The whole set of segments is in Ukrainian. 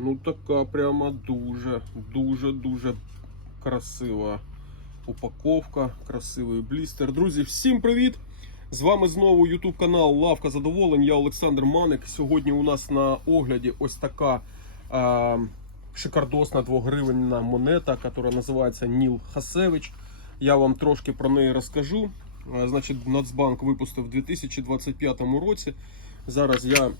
Ну така прямо дуже, дуже, дуже красива упаковка, красивий блістер. Друзі, всім привіт! З вами знову YouTube канал Лавка Задоволень. Я Олександр Маник. Сьогодні у нас на огляді ось така е, шикардосна двогривенна монета, яка називається Ніл Хасевич. Я вам трошки про неї розкажу. Е, Значить, Нацбанк випустив у 2025 році. Зараз я.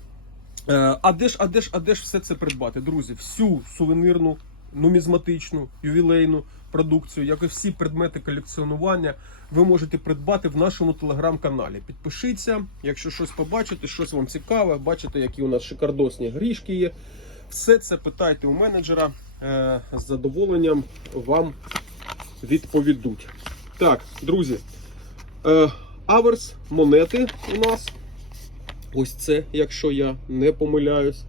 Е, А де ж, а де ж, а де ж все це придбати? Друзі, всю сувенирну, нумізматичну, ювілейну продукцію, як і всі предмети колекціонування, ви можете придбати в нашому телеграм-каналі. Підпишіться, якщо щось побачите, щось вам цікаве, бачите, які у нас шикардосні грішки є. Все це питайте у менеджера. Е, З задоволенням вам відповідуть. Так, друзі. Е, Аверс монети у нас. Ось це, якщо я не помиляюсь.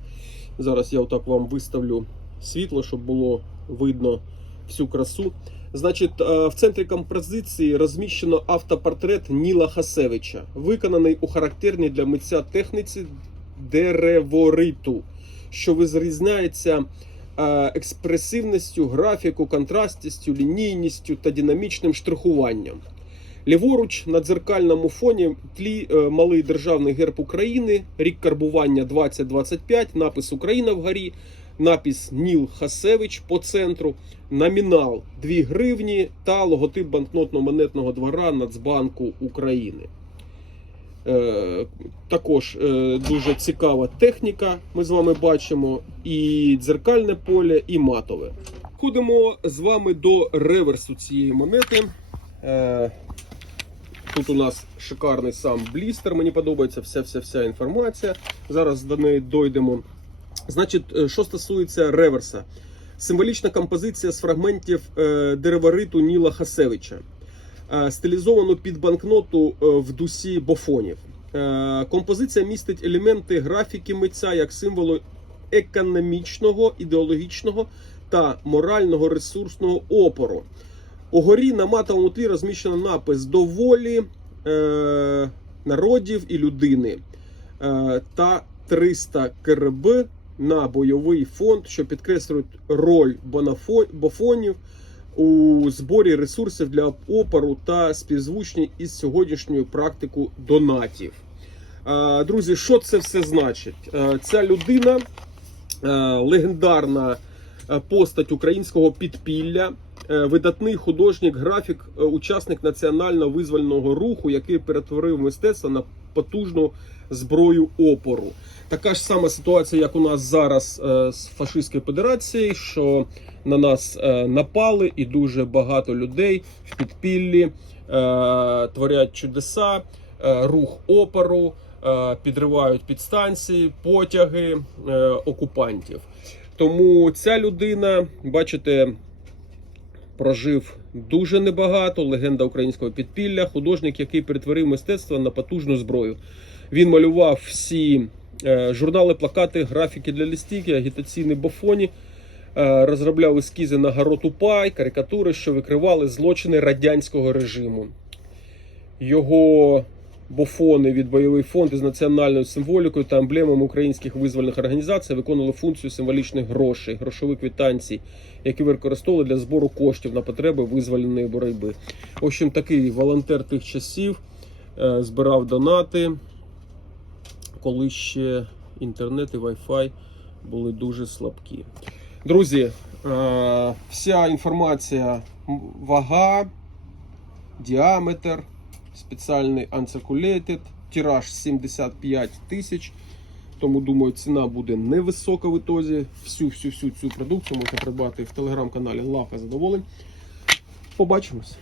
Зараз я отак вам виставлю світло, щоб було видно всю красу. Значить, е, в центрі композиції розміщено автопортрет Ніла Хасевича, виконаний у характерній для митця техніці деревориту, що визрізняється е, експресивністю, графіку, контрастістю, лінійністю та динамічним штрихуванням. Ліворуч на дзеркальному фоні тлі е, малий державний герб України, рік карбування 2025, напис Україна вгорі, напис Ніл Хасевич по центру, номінал 2 гривні та логотип банкнотно-монетного двора Нацбанку України. Е, також е, дуже цікава техніка. Ми з вами бачимо і дзеркальне поле, і матове. Ходимо з вами до реверсу цієї монети. Тут у нас шикарний сам блістер. Мені подобається вся вся вся інформація. Зараз до неї дойдемо. Значить, е, що стосується реверса, символічна композиція з фрагментів е, деревориту Ніла Хасевича, е, стилізовано під банкноту в дусі бофонів. Композиція містить елементи графіки митця як символу економічного, ідеологічного та морального ресурсного опору. Угорі на матовому тлі розміщено напис до волі е, народів і людини е, та 300 КРБ на бойовий фонд, що підкреслюють роль бофонів у зборі ресурсів для опору та співзвучні із сьогоднішньою практикою донатів. Е, друзі, що це все значить? Е, ця людина е, легендарна е, постать українського підпілля, видатний художник, графік, е, учасник національно визвольного руху, який перетворив мистецтво на потужну зброю опору. Така ж сама ситуація, як у нас зараз е, з фашистською федерацією, що на нас е, напали, і дуже багато людей в підпіллі е, творять чудеса, е, рух опору, е, підривають підстанції, потяги е, окупантів. Тому ця людина, бачите, прожив дуже небагато. Легенда українського підпілля, художник, який перетворив мистецтво на потужну зброю. Він малював всі е, журнали, плакати, графіки для листівки, агітаційні бофоні. е, Розробляв ескізи на гароту пай, карикатури, що викривали злочини радянського режиму. Його бофони від бойовий фонд із національною символікою та емблемами українських визвольних організацій виконували функцію символічних грошей, грошових квитанцій, які використовували для збору коштів на потреби визвольної боротьби. В общем, такий волонтер тих часів е, збирав донати, коли ще інтернет і Wi-Fi були дуже слабкі. Друзі, е, вся інформація, вага, діаметр, спеціальний uncirculated, тираж 75 тисяч. Тому думаю, ціна буде невисока в ітозі. Всю всю всю цю продукцію можна придбати в телеграм-каналі Лавка Задоволень. Побачимось.